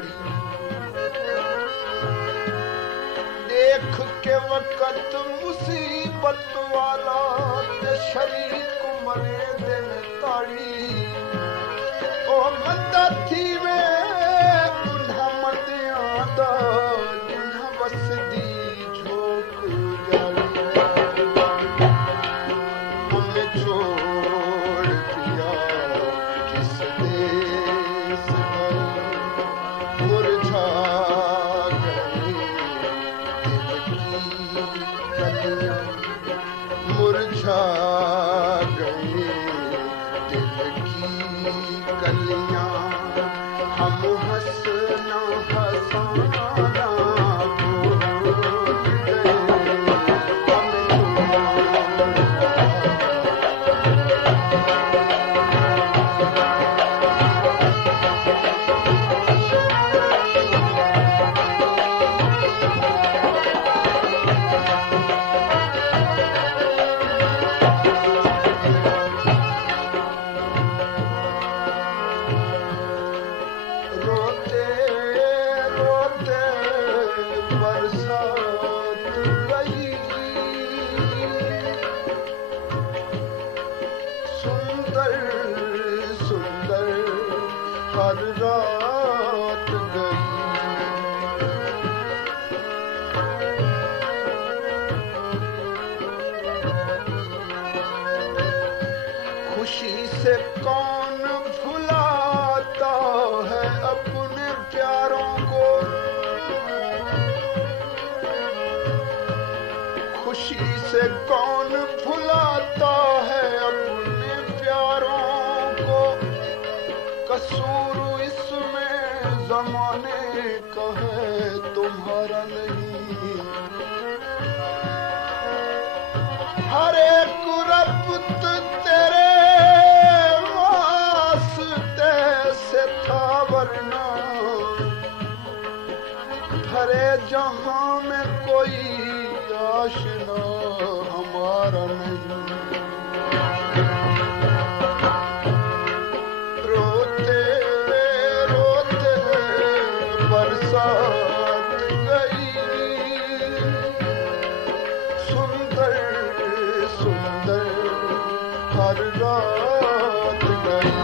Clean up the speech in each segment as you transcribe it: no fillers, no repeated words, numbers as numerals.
ताड़ी। देख के वक़्त मुसीबत वाला ते शरीक मरे दिन ताड़ी। ओ मंदा थी वे गुन्हा मटियां दा जिन्हां वसदी झोक जाड़ी। हमें छोड़ दिया किस देश गए, मुरझा गए दिल की कलियां, मुरझा गए दिल की कलियां। हम हंसना हंसाना भूल गए, रोते रोते बरसात गई। सुंदर सुंदर हर रात गई। खुशी से कौन भुलाता है अपने प्यारों को, खुशी से कौन भुलाता है अपने प्यारों को। कसूर इसमें जमाने का है तुम्हारा नहीं। हर एक रब्त तेरे वास्ते से था वरना भरे जहां में कोई आशना हमारा नहीं। रोते रोते बरसात गई। सुंदर सुंदर हर रात गई।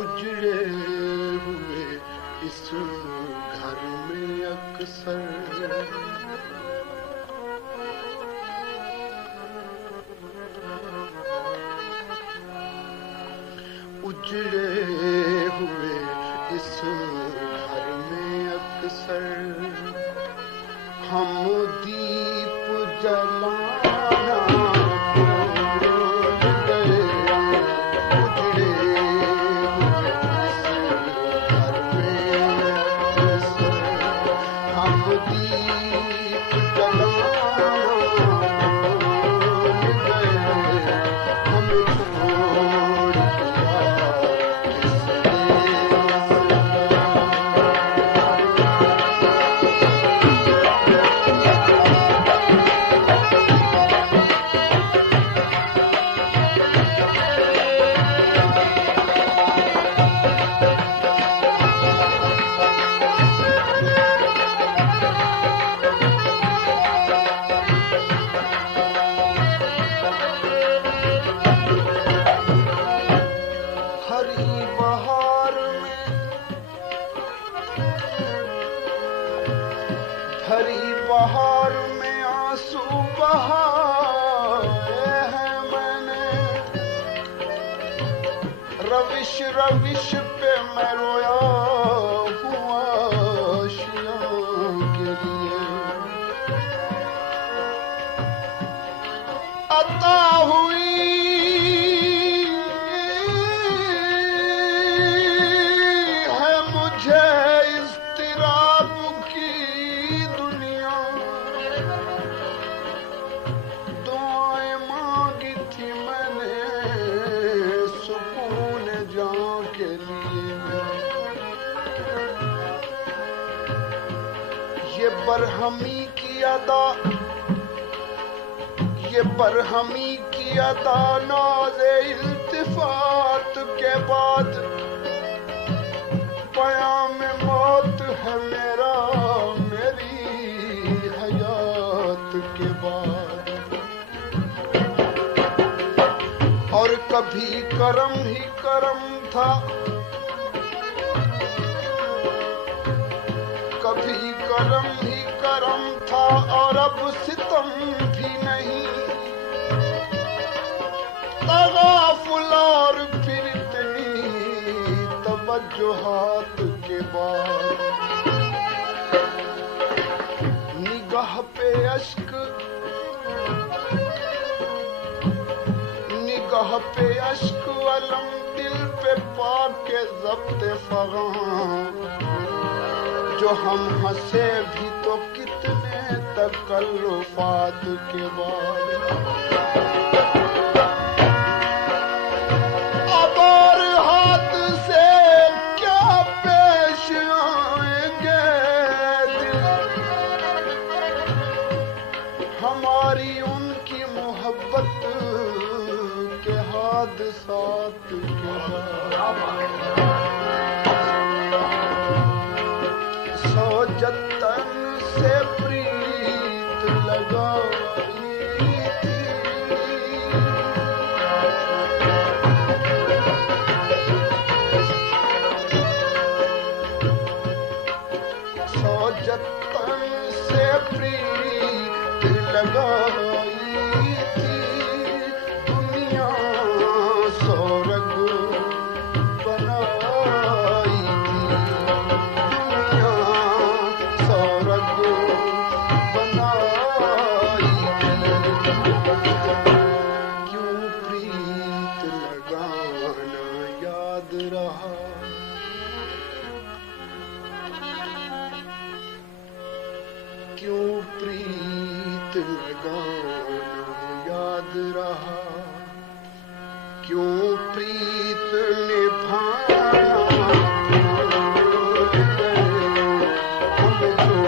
उजड़े हुए इस घर में अक्सर उजड़े हुए इस घर में अक्सर हम दीप जलाना भूल गए। उजड़े हुए इस घर में अक्सर हम दीप जलाना भूल गए। हमें छोड़ दिया किस देश गए। हरी बहार में आंसू बहाए हैं मैंने। रविश रविश पे मैं रोया हुआ आशियां के लिए। अता हुई है मुझे इज़्तिराब की दुनिया। दुआएं मांगी थी मैंने सुकून जान के लिए। ये बरहमी की अदा, ये बरहमी की अदा नाज़े इल्तिफात के बाद बयां में मौत है मेरा, मेरी हयात के बाद। और कभी करम ही करम था, कभी करम ही करम था, और अब सितम भी नहीं। तगाफुल और फिर इतनी तवज्जुहात के बाद। निगाह पे अश्क, निगाह पे अश्क अलम, दिल पे पाके ज़ब्त फ़ग़ां। जो हम हंसे भी तो कितने तकल्लुफ़ात के बाद। अब और हाथ से क्या पेश आएंगे दिल, हमारी उनकी मोहब्बत के हादसात के बाद। सौ जतन से प्रीत लगाई थी, सौ जतन से प्रीत लगाई थी। दुनिया सौ रंग बनाई थी, दुनिया सौ रंग बनाई थी। क्यों प्रीत लगाना याद रहा, क्यों प्रीत लगाना याद रहा, क्यों प्रीत निभाना भूल गए हम जो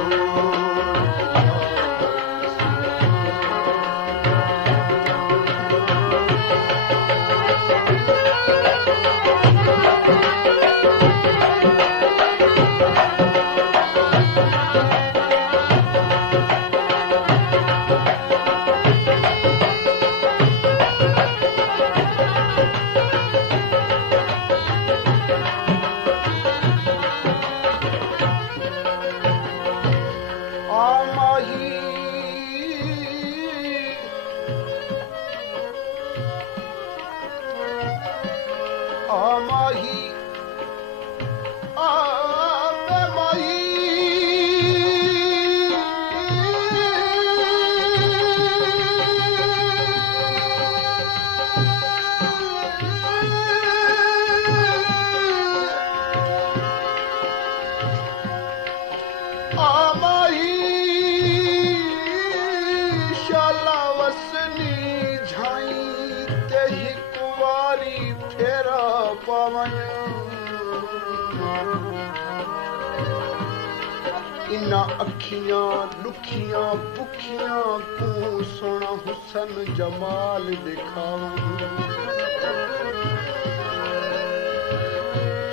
इना अखियां लुखियां भुखियां को सोना हुसन जमाल दिखाऊं।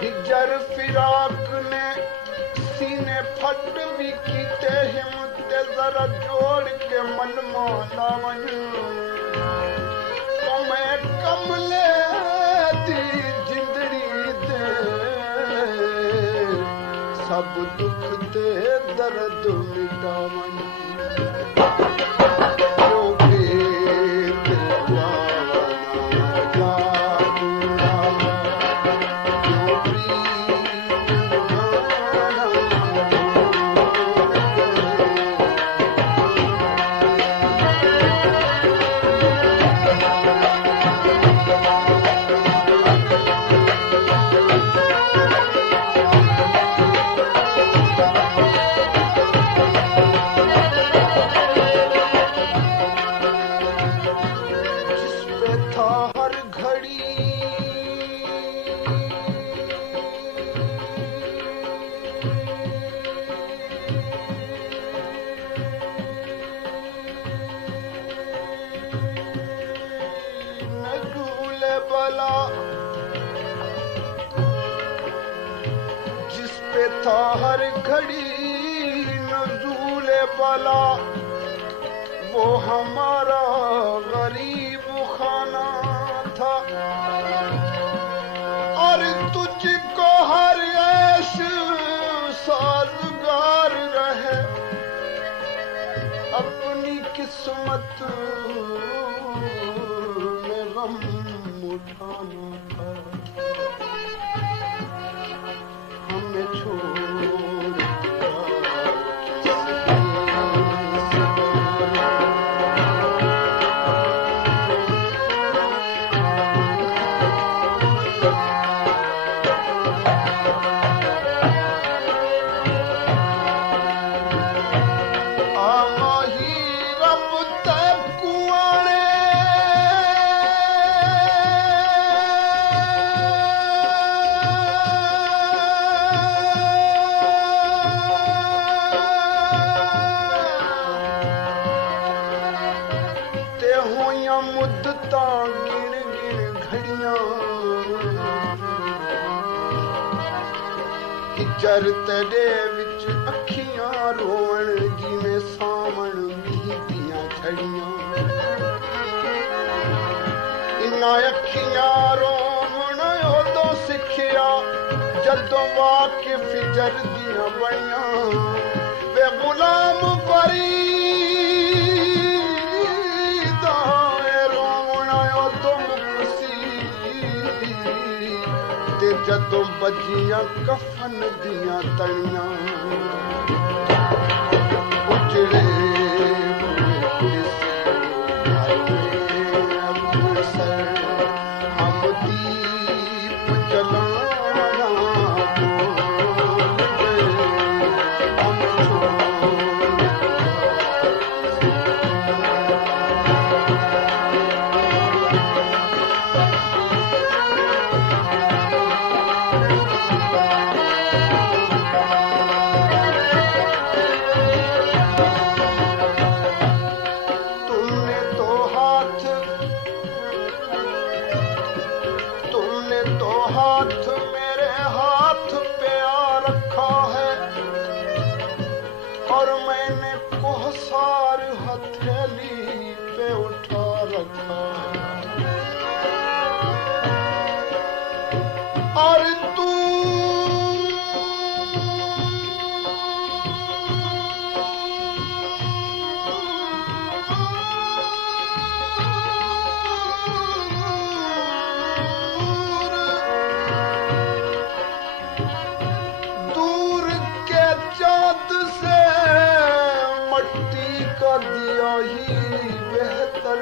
हिजर फिराक ने सीने फट भी कीते हिम्मत जरा जोड़ के मन माला वन। तो मैं कमले दी जिंदड़ी दे सब दुख ते दर्द मिटावन। जिस था हर घड़ी नजूले बला, वो हमारा गरीब खाना था। और तुझको हर ऐश साजगार रहे, अपनी किस्मत में गम उठाना था। हमें छोड़ मुद्दता गिन गिन घड़ियां, हिजर तेरे विच अखियां रोवण जिवें सावण मींह दियां झड़ियां। इन्हां अखियां रोवण उदों सिखिया जदों वाकिफ हिजर दियां बणियां। वे गुलाम परी जदों बजियां कफन दियां तणियां। उजड़े हम दीप जलाना हम हाथ मेरे हाथ पे आ रखा है, और मैंने कोहसार हथेली पे उठा रखा है। और तू दिया ही बेहतर,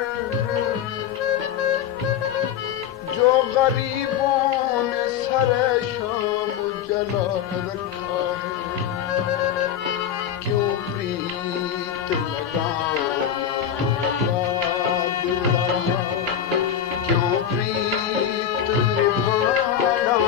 जो गरीबों ने सरे शाम जला रखा है। क्यों प्रीत लगाना याद रहा, क्यों प्रीत निभाना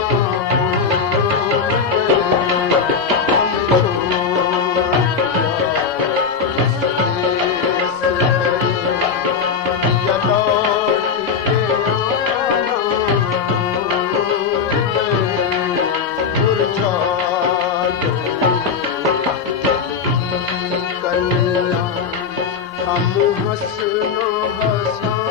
हम हंसनो हंसा